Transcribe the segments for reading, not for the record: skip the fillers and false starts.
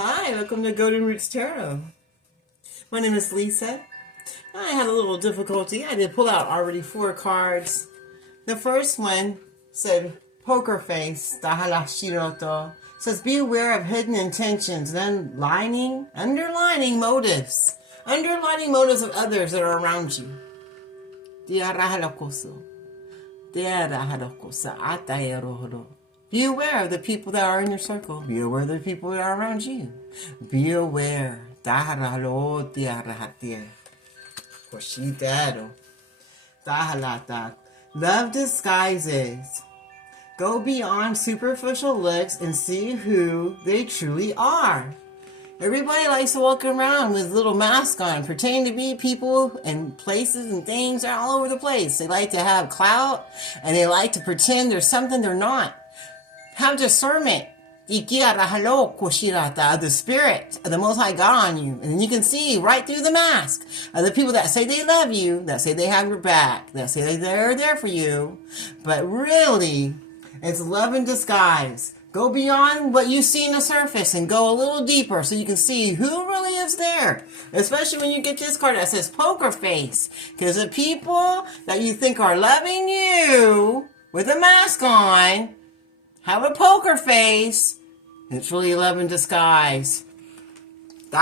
Hi, welcome to Golden Roots Tarot. My name is Lisa. I had a little difficulty. I did pull out already 4 cards. The first one said poker face, Tahala Shiroto. Says be aware of hidden intentions and underlining motives. Underlining motives of others that are around you. Diarahalakoso. Diarahalakosa ataerohoro. Be aware of the people that are in your circle. Be aware of the people that are around you. Be aware. Love disguises. Go beyond superficial looks and see who they truly are. Everybody likes to walk around with little masks on, pretending to be people and places and things all over the place. They like to have clout, and they like to pretend there's something they're not. Have discernment. The spirit of the Most High God on you. And you can see right through the mask of the people that say they love you, that say they have your back, that say they're there for you. But really, it's love in disguise. Go beyond what you see in the surface and go a little deeper so you can see who really is there. Especially when you get this card that says poker face. Because the people that you think are loving you with a mask on have a poker face. It's really love in disguise. And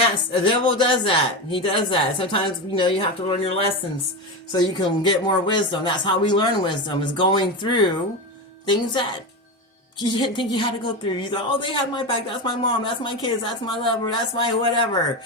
that's, the devil does that. He does that. Sometimes, you have to learn your lessons so you can get more wisdom. That's how we learn wisdom, is going through things that you didn't think you had to go through. You thought, oh, they had my back. That's my mom. That's my kids. That's my lover. That's my whatever.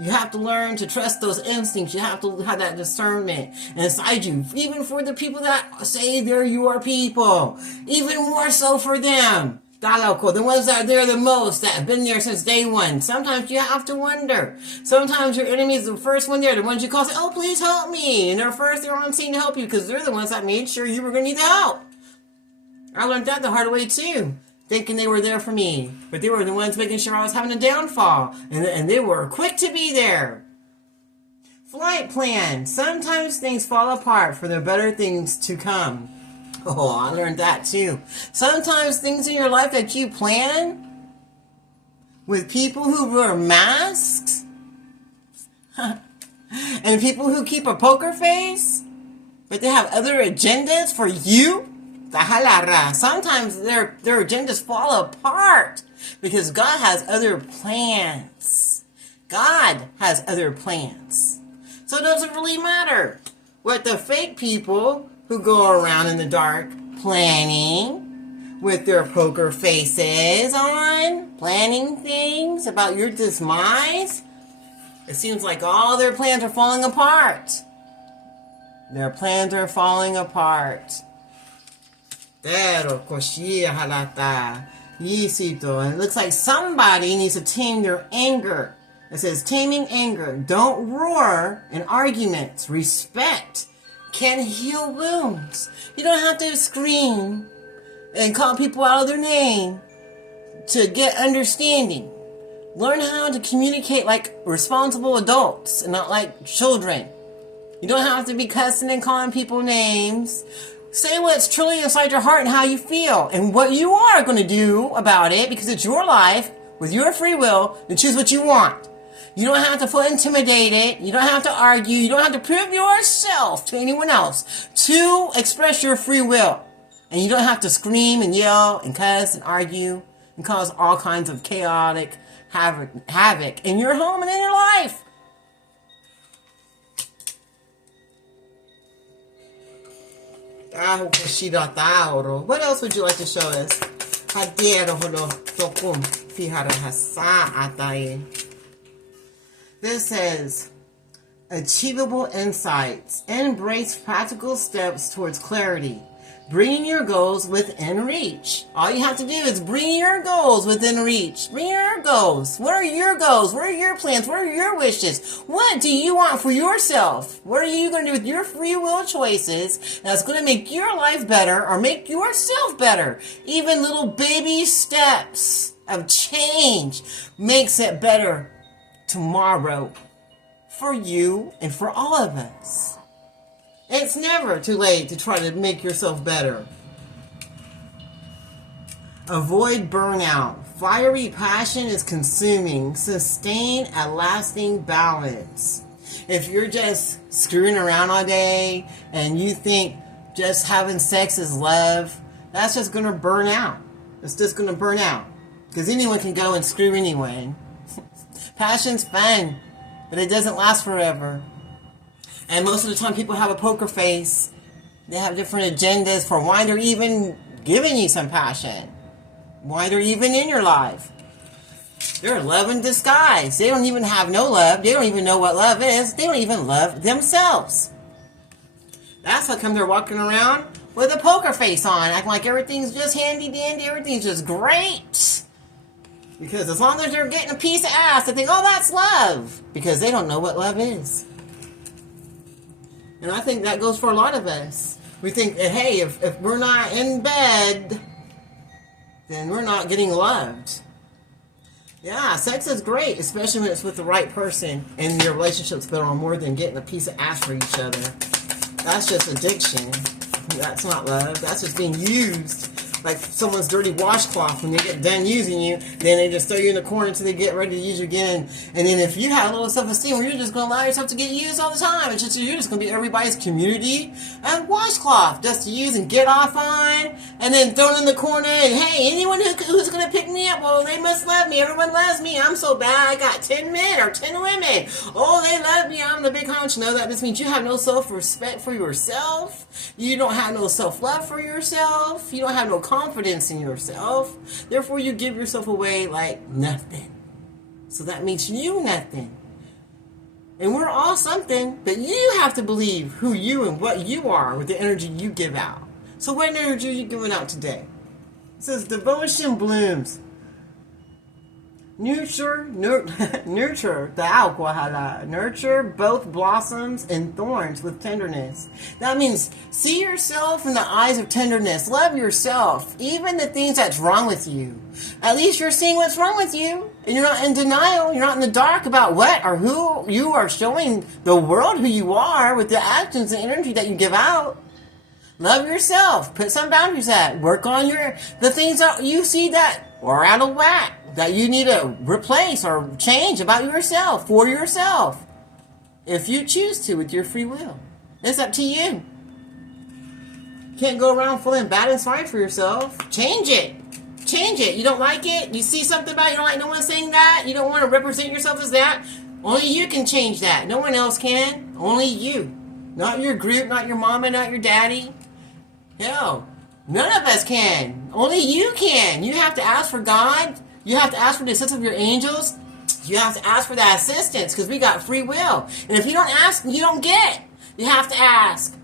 You have to learn to trust those instincts. You have to have that discernment inside you. Even for the people that say they're your people. Even more so for them. The ones that are there the most, that have been there since day one. Sometimes you have to wonder. Sometimes your enemy is the first one there. The ones you call say, oh, please help me. And they're on scene to help you because they're the ones that made sure you were going to need the help. I learned that the hard way too. Thinking they were there for me. But they were the ones making sure I was having a downfall. And they were quick to be there. Flight plan. Sometimes things fall apart for the better things to come. Oh, I learned that too. Sometimes things in your life that you plan with people who wear masks and people who keep a poker face, but they have other agendas for you. Sometimes their agendas fall apart because God has other plans. God has other plans. So it doesn't really matter what the fake people who go around in the dark planning with their poker faces on, planning things about your demise. It seems like all their plans are falling apart. Their plans are falling apart. And it looks like somebody needs to tame their anger. It says taming anger. Don't roar in arguments. Respect can heal wounds. You don't have to scream and call people out of their name to get understanding. Learn how to communicate like responsible adults and not like children. You don't have to be cussing and calling people names. Say what's truly inside your heart and how you feel and what you are going to do about it, because it's your life with your free will to choose what you want. You don't have to feel intimidated. You don't have to argue. You don't have to prove yourself to anyone else to express your free will. And you don't have to scream and yell and cuss and argue and cause all kinds of chaotic havoc in your home and in your life. What else would you like to show us? This says, achievable insights. Embrace practical steps towards clarity. Bringing your goals within reach. All you have to do is bring your goals within reach. Bring your goals. What are your goals? What are your plans? What are your wishes? What do you want for yourself? What are you going to do with your free will choices that's going to make your life better or make yourself better? Even little baby steps of change makes it better tomorrow for you and for all of us. It's never too late to try to make yourself better. Avoid burnout. Fiery passion is consuming. Sustain a lasting balance. If you're just screwing around all day and you think just having sex is love, that's just going to burn out. It's just going to burn out. Because anyone can go and screw anyway. Passion's fun, but it doesn't last forever. And most of the time people have a poker face. They have different agendas for why they're even giving you some passion. Why they're even in your life. They're love in disguise. They don't even have no love. They don't even know what love is. They don't even love themselves. That's how come they're walking around with a poker face on, acting like everything's just handy dandy, everything's just great. Because as long as they're getting a piece of ass, they think, oh, that's love. Because they don't know what love is. And I think that goes for a lot of us. We think, hey, if we're not in bed, then we're not getting loved. Yeah, sex is great, especially when it's with the right person and your relationship's built on more than getting a piece of ass for each other. That's just addiction. That's not love. That's just being used like someone's dirty washcloth. When they get done using you, then they just throw you in the corner until they get ready to use you again. And then if you have a little self-esteem where you're just going to allow yourself to get used all the time, it's just you're just going to be everybody's community and washcloth just to use and get off on, and then thrown in the corner. And hey, anyone who's going to pick me up, well, they must love me. Everyone loves me. I'm so bad. I got 10 men or 10 women. Oh, they love me. I'm the big hunch. No, that just means you have no self-respect for yourself. You don't have no self-love for yourself. You don't have no confidence in yourself. Therefore, you give yourself away like nothing. So that makes you nothing. And we're all something, but you have to believe who you and what you are with the energy you give out. So what energy are you giving out today? It says devotion blooms. Nurture the alcohol. Nurture both blossoms and thorns with tenderness. That means see yourself in the eyes of tenderness. Love yourself, even the things that's wrong with you. At least you're seeing what's wrong with you, and you're not in denial. You're not in the dark about what or who you are showing the world who you are with the actions and energy that you give out. Love yourself. Put some boundaries at. Work on the things that you see that are out of whack, that you need to replace or change about yourself, for yourself. If you choose to with your free will. It's up to you. You can't go around feeling bad and sorry for yourself. Change it. Change it. You don't like it? You see something about it, you don't like no one saying that? You don't want to represent yourself as that? Only you can change that. No one else can. Only you. Not your group, not your mama, not your daddy. Hell, none of us can. Only you can. You have to ask for God. You have to ask for the assistance of your angels. You have to ask for that assistance because we got free will. And if you don't ask, you don't get. You have to ask.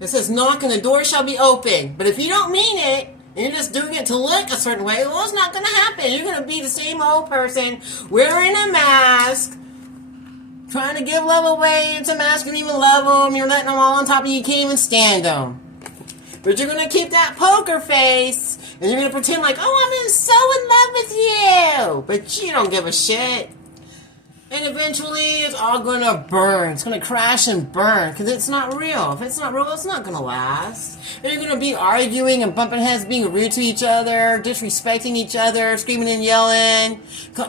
It says, knock and the door shall be open. But if you don't mean it, and you're just doing it to look a certain way, well, it's not going to happen. You're going to be the same old person wearing a mask, trying to give love away. It's a mask, you don't even love them. You're letting them all on top of you. You can't even stand them. But you're going to keep that poker face, and you're going to pretend like, oh, I'm so in love with you. But you don't give a shit. And eventually, it's all going to burn. It's going to crash and burn, because it's not real. If it's not real, it's not going to last. And you're going to be arguing and bumping heads, being rude to each other, disrespecting each other, screaming and yelling.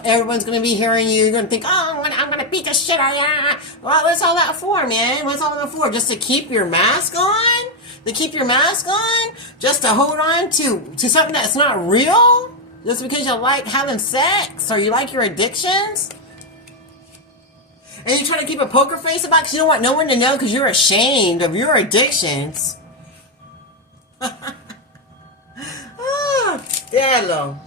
Everyone's going to be hearing you. You're going to think, oh, I'm going to beat the shit out of you. Well, what's all that for, man? What's all that for? Just to keep your mask on? To keep your mask on? Just to hold on to something that's not real? Just because you like having sex? Or you like your addictions? And you try to keep a poker face about it because you don't want no one to know because you're ashamed of your addictions. Diablo.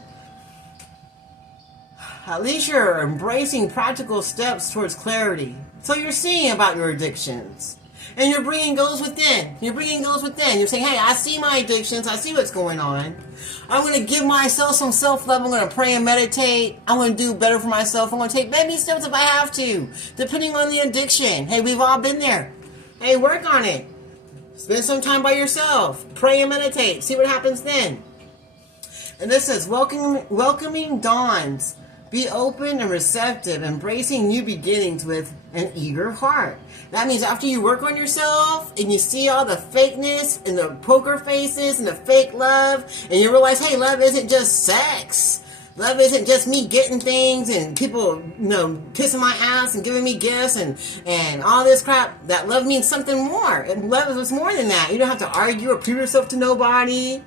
At least you're embracing practical steps towards clarity. So you're seeing about your addictions. And you're bringing goals within. You're bringing goals within. You're saying, hey, I see my addictions. I see what's going on. I'm going to give myself some self-love. I'm going to pray and meditate. I'm going to do better for myself. I'm going to take baby steps if I have to, depending on the addiction. Hey, we've all been there. Hey, work on it. Spend some time by yourself. Pray and meditate. See what happens then. And this says, welcoming dawns. Be open and receptive, embracing new beginnings with an eager heart. That means after you work on yourself and you see all the fakeness and the poker faces and the fake love, and you realize, hey, love isn't just sex. Love isn't just me getting things and people, kissing my ass and giving me gifts and all this crap. That love means something more. And love is more than that. You don't have to argue or prove yourself to nobody.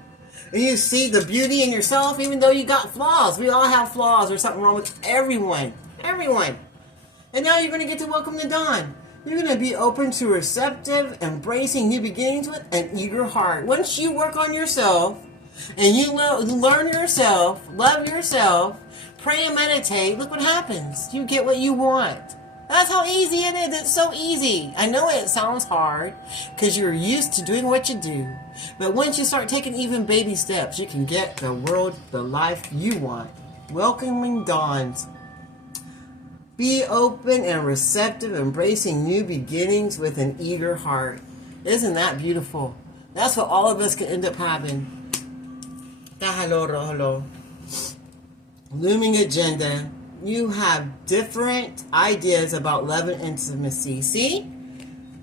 And you see the beauty in yourself, even though you got flaws. We all have flaws. There's something wrong with everyone. Everyone. And now you're going to get to welcome the dawn. You're going to be open to receptive, embracing new beginnings with an eager heart. Once you work on yourself, and you learn yourself, love yourself, pray and meditate, look what happens. You get what you want. That's how easy it is. It's so easy. I know it sounds hard because you're used to doing what you do. But once you start taking even baby steps, you can get the world, the life you want. Welcoming dawns. Be open and receptive, embracing new beginnings with an eager heart. Isn't that beautiful? That's what all of us can end up having. Hello. Looming agenda. You have different ideas about love and intimacy. See?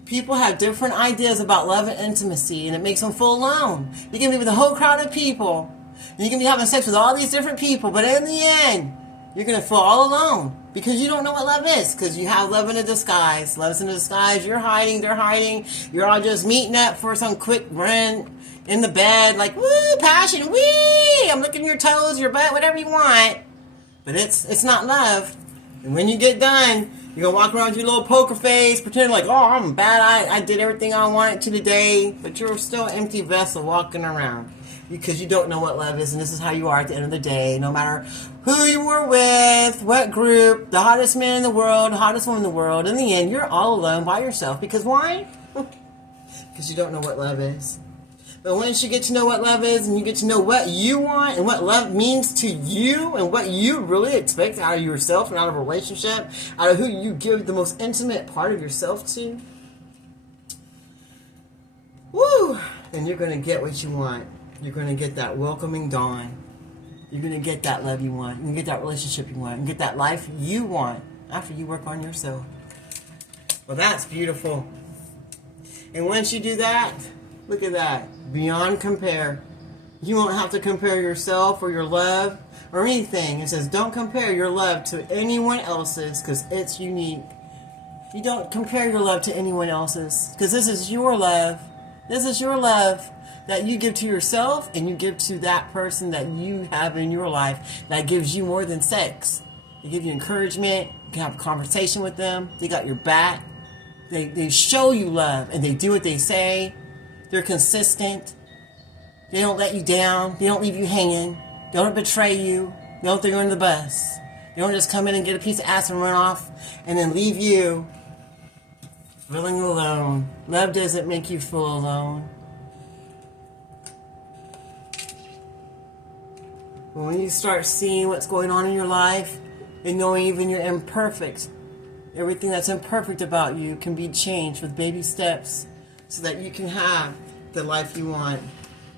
People have different ideas about love and intimacy, and it makes them feel alone. You can be with a whole crowd of people, and you can be having sex with all these different people, but in the end, you're going to feel all alone because you don't know what love is, because you have love in a disguise. Love's in a disguise. You're hiding. They're hiding. You're all just meeting up for some quick run in the bed, like, woo, passion, wee, I'm licking your toes, your butt, whatever you want. But it's not love. And when you get done, you're going to walk around with your little poker face, pretending like, oh, I'm bad, I did everything I wanted to today. But you're still an empty vessel walking around because you don't know what love is. And this is how you are at the end of the day. No matter who you were with, what group, the hottest man in the world, the hottest woman in the world, in the end, you're all alone by yourself. Because why? Because you don't know what love is. But once you get to know what love is, and you get to know what you want and what love means to you and what you really expect out of yourself and out of a relationship, out of who you give the most intimate part of yourself to, woo, then you're going to get what you want. You're going to get that welcoming dawn. You're going to get that love you want. You're going to get that relationship you want. And get that life you want after you work on yourself. Well, that's beautiful. And once you do that, look at that. Beyond compare. You won't have to compare yourself or your love or anything. It says don't compare your love to anyone else's because it's unique. You don't compare your love to anyone else's because this is your love. This is your love that you give to yourself and you give to that person that you have in your life that gives you more than sex. They give you encouragement. You can have a conversation with them. They got your back. They show you love and they do what they say. They're consistent. They don't let you down. They don't leave you hanging. They don't betray you. They don't throw you under the bus. They don't just come in and get a piece of ass and run off and then leave you feeling alone. Love doesn't make you feel alone. When you start seeing what's going on in your life and knowing even you're imperfect, everything that's imperfect about you can be changed with baby steps so that you can have the life you want.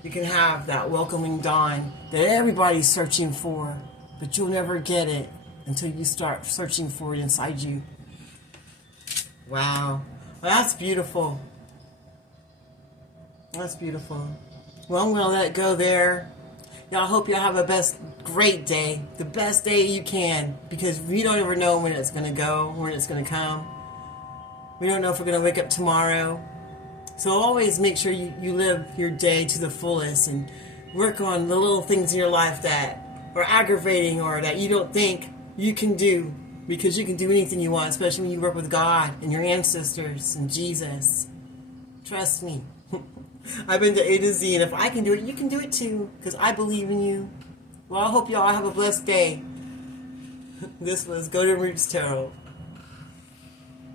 You can have that welcoming dawn that everybody's searching for, but you'll never get it until you start searching for it inside you. Wow. Well, that's beautiful. That's beautiful. Well, I'm going to let it go there. Y'all hope y'all have a great day. The best day you can. Because we don't ever know when it's going to go, when it's going to come. We don't know if we're going to wake up tomorrow. So always make sure you live your day to the fullest and work on the little things in your life that are aggravating or that you don't think you can do. Because you can do anything you want, especially when you work with God and your ancestors and Jesus. Trust me. I've been to A to Z, and if I can do it, you can do it too, because I believe in you. Well, I hope y'all have a blessed day. This was Golden Roots Tarot.